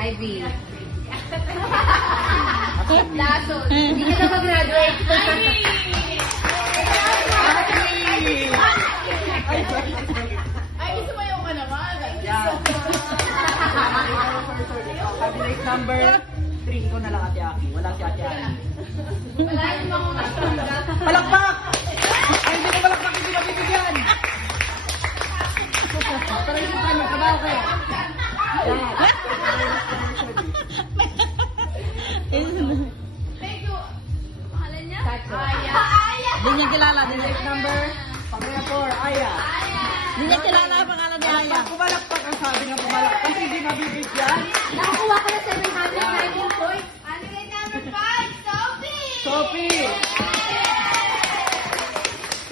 Ivy. Laso. Hindi ka na mag-graduate. Ay, sumayaw ka naman. Yan. Candidate number 3. Ikaw na lang, Ate Aki. Wala si Ate Aki. Wala yung mga masunda. Palakpak! Ay, hindi ko palakpak. Hindi mabibigyan. Para yung kanya. Kabaho kayo. Yan. Thank you. Pangalan niya? Tacho. Aya. Hindi niya kilala. Candidate number 4. Aya. Hindi niya kilala ang pangalan ni Aya. Pumalakpak ang sabi ng pumalakpak. Hindi mabibigyan. Nakakuha ka na 719 points. Candidate number 5, Sophie. Sophie!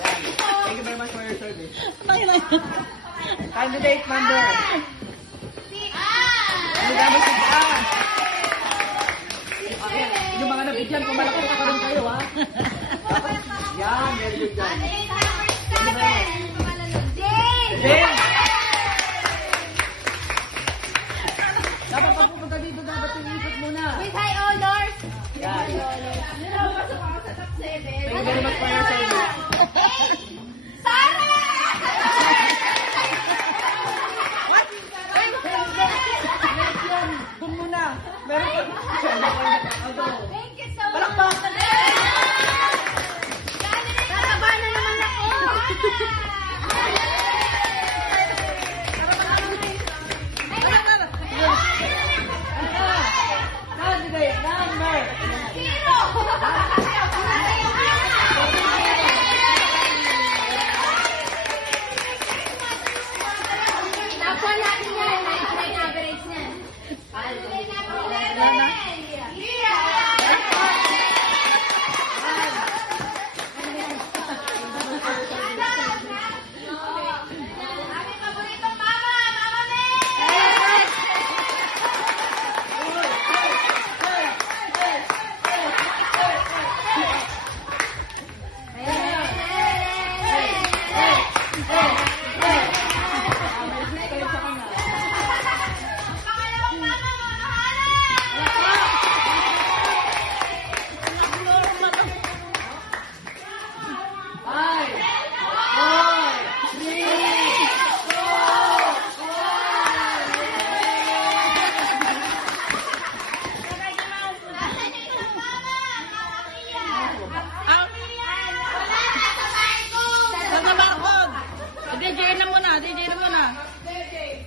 Yan. Thank you very much for your service. Candidate number. Candidate number 6. Yung mga nabigyan, pumalakpak pa rin kayo, ha? Yan, very good job. Candidate number 7. Pangalan nun? Jane. Then, dapat pag pupunta dito, dapat iikot muna. With high honors. Yan. Pasok ako sa top 7. Thank you very much for your service. Sarah! Doon muna. Meron pa. Thank you so much. Palakpak! Nakaba na naman ako. Candidate number. Zero. Nakuha natin yan. 99 average na. Candidate number 11. Mira. Aming paboritong mama, Mama May! Pangalawang mama, Mama Hana! Five, four, three, Nasaan yung isang mama? Mama Mia! Wala na sa bahay ko! Sa barcode. DJ na muna. DJ na muna.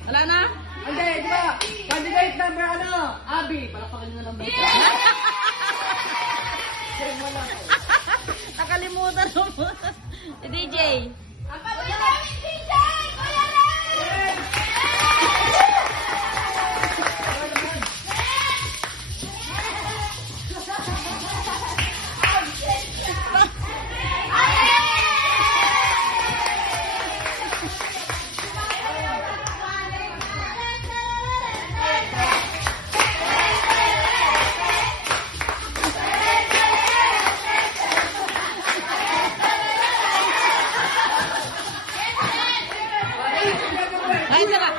Wala na? Hindi, di ba? Candidate number ano? Abby. Palakpakan nyo na lang. Nakalimutan mo. Si DJ. Ang paborito namin, DJ! Kuya Ren! Ay, sarap.